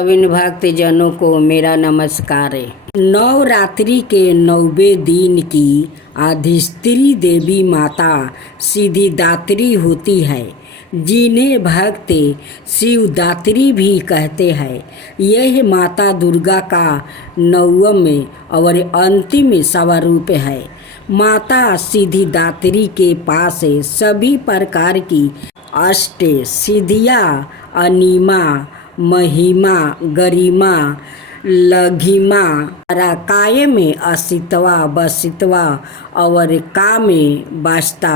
सभी भक्त जनों को मेरा नमस्कार है। नवरात्रि के 9वें दिन की अधिष्ठात्री देवी माता सिद्धिदात्री होती है, जिन्हें भक्त शिवदात्री भी कहते हैं। यह माता दुर्गा का 9वां और अंतिम स्वरूप है। माता सिद्धिदात्री के पास सभी प्रकार की अष्ट सिद्धियाँ, अनिमा, महिमा, गरिमा, लघिमा, काय में अस्तित्वा, बसित्वा और का में वास्ता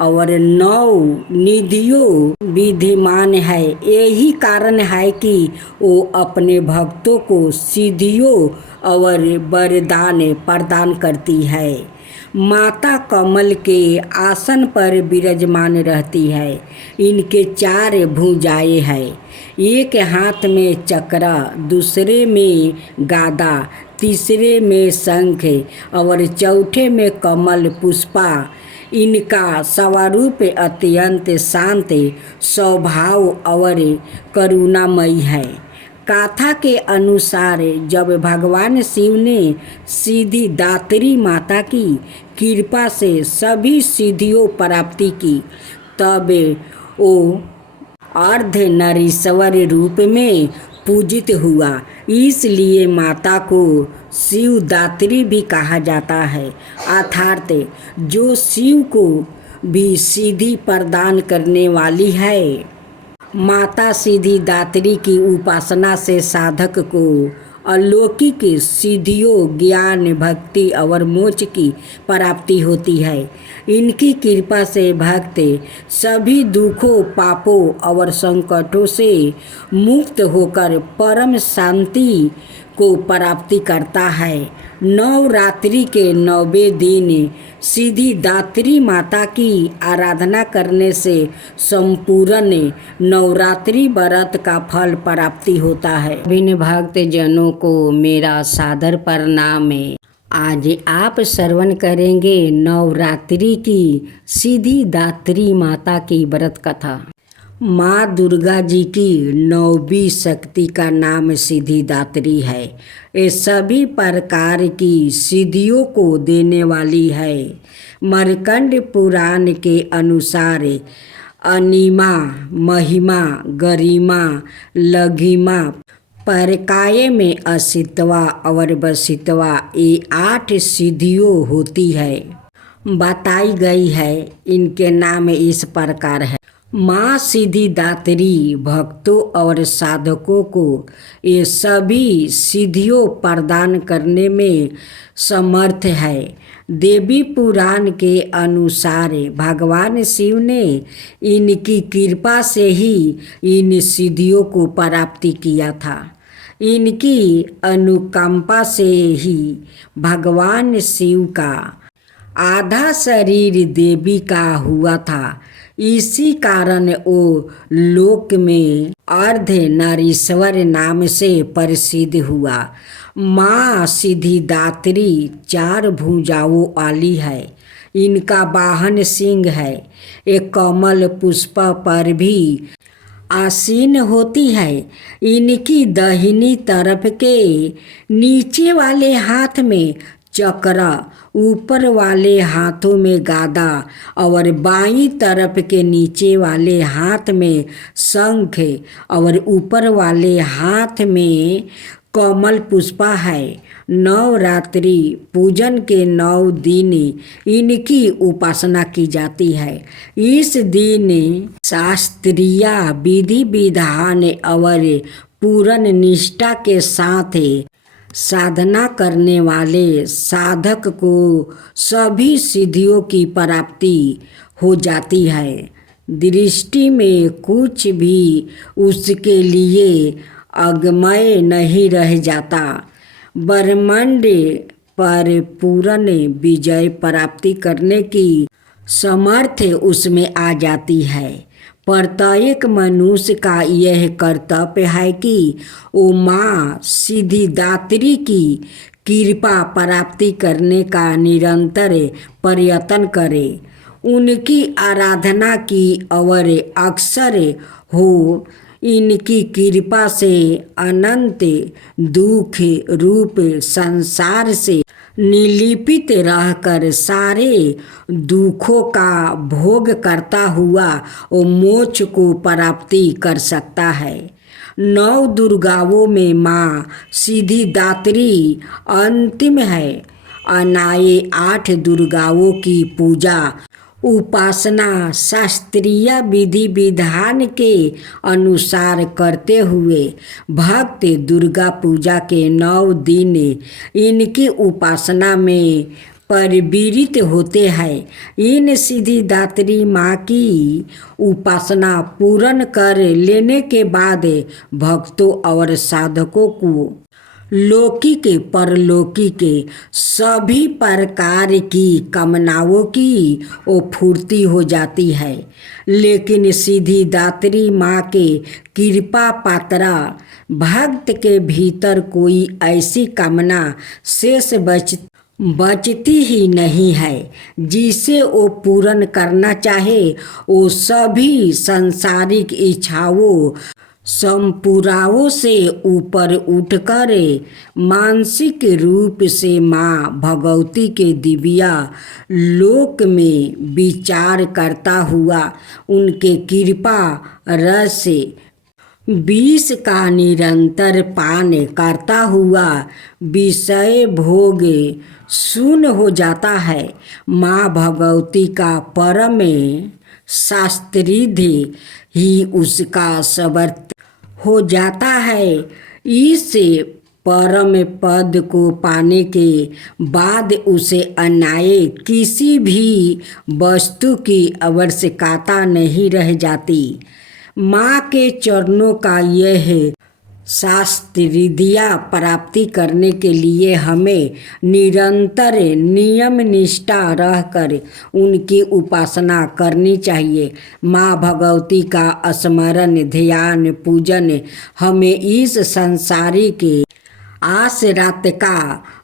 और 9 निधियों विद्यमान है। यही कारण है कि वो अपने भक्तों को सिद्धियों और वरदान प्रदान करती है। माता कमल के आसन पर विराजमान रहती है। इनके 4 भुजाएं हैं। एक हाथ में चक्र, दूसरे में गादा, तीसरे में शंख और चौथे में कमल पुष्पा। इनका स्वरूप अत्यंत शांत, स्वभाव और करुणामयी है। कथा के अनुसार जब भगवान शिव ने सिद्धिदात्री माता की कृपा से सभी सिद्धियों प्राप्ति की, तब वो अर्धनारीश्वर रूप में पूजित हुआ। इसलिए माता को शिवदात्री भी कहा जाता है, अर्थात जो शिव को भी सिद्धि प्रदान करने वाली है। माता सिद्धिदात्री की उपासना से साधक को अलौकिक सिद्धियों, ज्ञान, भक्ति और मोक्ष की प्राप्ति होती है। इनकी कृपा से भक्त सभी दुखों, पापों और संकटों से मुक्त होकर परम शांति को प्राप्ति करता है। नवरात्रि के 9वें दिन सिद्धिदात्री माता की आराधना करने से संपूर्ण नवरात्रि व्रत का फल प्राप्ति होता है। सभी भक्त जनों को मेरा सादर प्रणाम है। आज आप श्रवण करेंगे नवरात्रि की सिद्धिदात्री माता की व्रत कथा। माँ दुर्गा जी की 9वीं शक्ति का नाम सिद्धिदात्री है। ये सभी प्रकार की सिद्धियों को देने वाली है। मार्कंड पुराण के अनुसार अनिमा, महिमा, गरिमा, लघिमा, परकाय में अस्तित्वा और बसित्वा, ये 8 सिद्धियों होती है। बताई गई है। इनके नाम इस प्रकार है। माँ सिद्धिदात्री भक्तों और साधकों को ये सभी सिद्धियों प्रदान करने में समर्थ है। देवी पुराण के अनुसार भगवान शिव ने इनकी कृपा से ही इन सिद्धियों को प्राप्ति किया था। इनकी अनुकंपा से ही भगवान शिव का आधा शरीर देवी का हुआ था। इसी कारण वो लोक में अर्धनारीश्वर नाम से प्रसिद्ध हुआ। माँ सिद्धिदात्री 4 भुजाओं वाली है। इनका वाहन सिंह है। एक कमल पुष्प पर भी आसीन होती है। इनकी दाहिनी तरफ के नीचे वाले हाथ में चक्र, ऊपर वाले हाथों में गादा और बाईं तरफ के नीचे वाले हाथ में शंख और ऊपर वाले हाथ में कमल पुष्पा है। नवरात्रि पूजन के 9 दिन इनकी उपासना की जाती है। इस दिन शास्त्रीय विधि विधान और पूर्ण निष्ठा के साथ साधना करने वाले साधक को सभी सिद्धियों की प्राप्ति हो जाती है। दृष्टि में कुछ भी उसके लिए अगम्य नहीं रह जाता। ब्रह्मांड पर पूर्ण विजय प्राप्ति करने की समर्थ उसमें आ जाती है। प्रत्येक मनुष्य का यह कर्तव्य है कि वो माँ सिद्धिदात्री की कृपा प्राप्ति करने का निरंतर प्रयत्न करे, उनकी आराधना की और अक्सर हो। इनकी कृपा से अनंत दुख रूप संसार से निर्लिपित रहकर सारे दुखों का भोग करता हुआ वो मोक्ष को प्राप्ति कर सकता है। 9 दुर्गाओं में माँ सिद्धिदात्री अंतिम है। अनाये 8 दुर्गाओं की पूजा उपासना शास्त्रीय विधि विधान के अनुसार करते हुए भक्त दुर्गा पूजा के 9 दिन इनकी उपासना में परिवृत्त होते हैं। इन सिद्धिदात्री माँ की उपासना पूर्ण कर लेने के बाद भक्तों और साधकों को लौकिक परलौकिक सभी प्रकार की कामनाओं की वो पूर्ति हो जाती है। लेकिन सिद्धिदात्री माँ के कृपा पात्रा भक्त के भीतर कोई ऐसी कामना शेष बचती ही नहीं है जिसे वो पूर्ण करना चाहे। वो सभी सांसारिक इच्छाओं संपूराओं से ऊपर उठकर मानसिक रूप से माँ भगवती के दिव्या लोक में विचार करता हुआ उनके कृपा रस से विष का निरंतर पान करता हुआ विषय भोग शून्य हो जाता है। माँ भगवती का परम शास्त्रीधि ही उसका समर्थ हो जाता है। इस परम पद को पाने के बाद उसे अन्याय किसी भी वस्तु की आवश्यकता नहीं रह जाती। माँ के चरणों का यह शास्त्रीधिया प्राप्ति करने के लिए हमें निरंतर नियम निष्ठा रहकर उनकी उपासना करनी चाहिए। माँ भगवती का स्मरण ध्यान पूजन हमें इस संसारिक आस रात का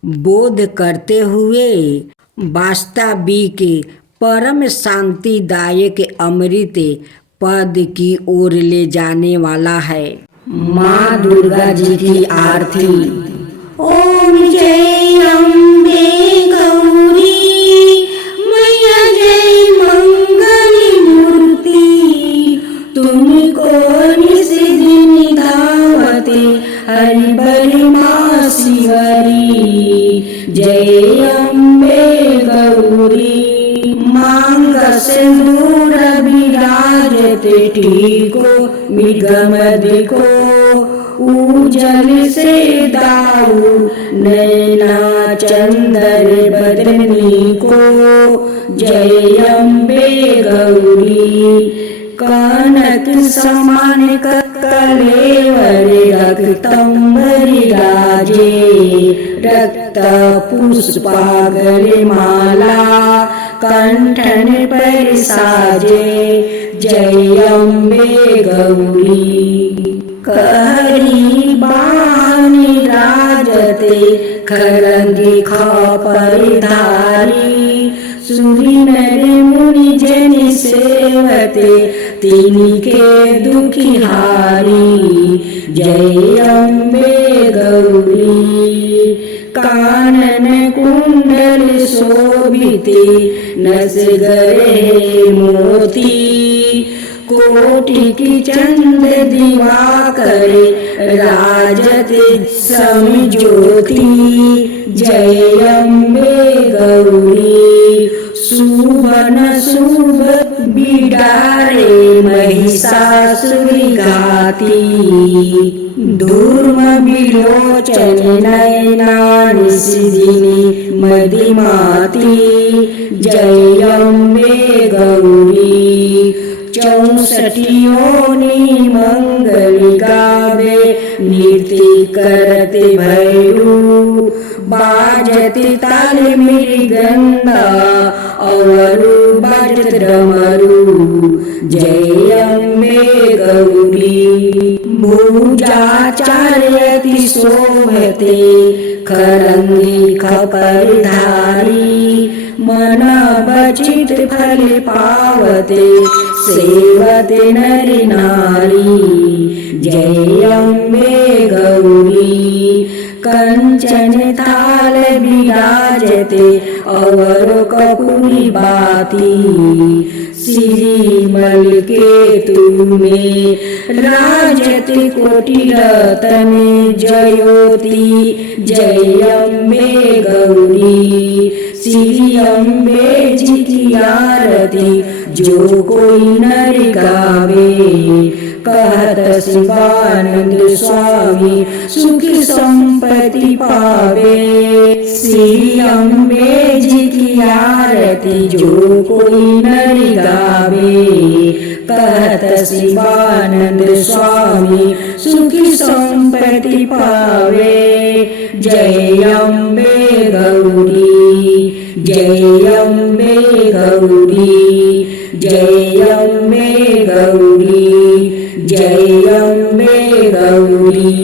बोध करते हुए वास्तविक परम शांतिदायक अमृत पद की ओर ले जाने वाला है। माँ दुर्गा जी की आरती। ओम जय अम्बे गौरी मैया जय मंगल मूर्ति तुमको निस दिन धावते हरि बरि माँ शिवरी। जय अम्बे गौरी मांग सिंदूर विराजते टीको मृगमदिको उजल से दाऊ नैना चंदर बदनी को। जय अम्बे गौरी कनक समान कलेवर रक्तंबरी राजे रक्त पुष्पागल माला कंठन पर साजे। जय अम्बे गौरी कहरी बानी राजते खरंगी खापर धारी सूरी नर मुनि जन सेवते तिनी के दुखी हारी। जय अम्बे गौरी कानन कुंडल शोभिते नस गरे मोती कोटि की चंद दिवाकर राजते समज्योति। जय अम्बे गौरी सुबन शुभ बिडारे महिषासुरी घाती धूर्म विलोचन नयना निशिदिनी मदिमाती। जय अम्बे गौरी 64 योनि मंगल गावे नृत्य करते भैरू बाजते ताल मृदंगा और बाजत डमरू। जय अम्बे गौरी भुजाचार्यति शोभते खरंगी खपरधारी मन बचित फल पावते सेवते नरि नारी। जय अम्बे गौरी कंचन थाल विराजते और कपूरी बाती। श्रीमल के तुम्हें राजते कोटि रतन जयोति। जय अम्बे गौरी श्री अम्बे जी की आरती जो कोई नर गावे। कहत शिवानंद स्वामी सुखी संपत्ति पावे। श्री अम्बे जी की आरती जो कोई नर गावे। कहत शिवानंद स्वामी सुखी संपत्ति पावे। जय अम्बे गौरी जय अम्बे गौरी जय अम्बे गौरी जय अम्बे गौरी।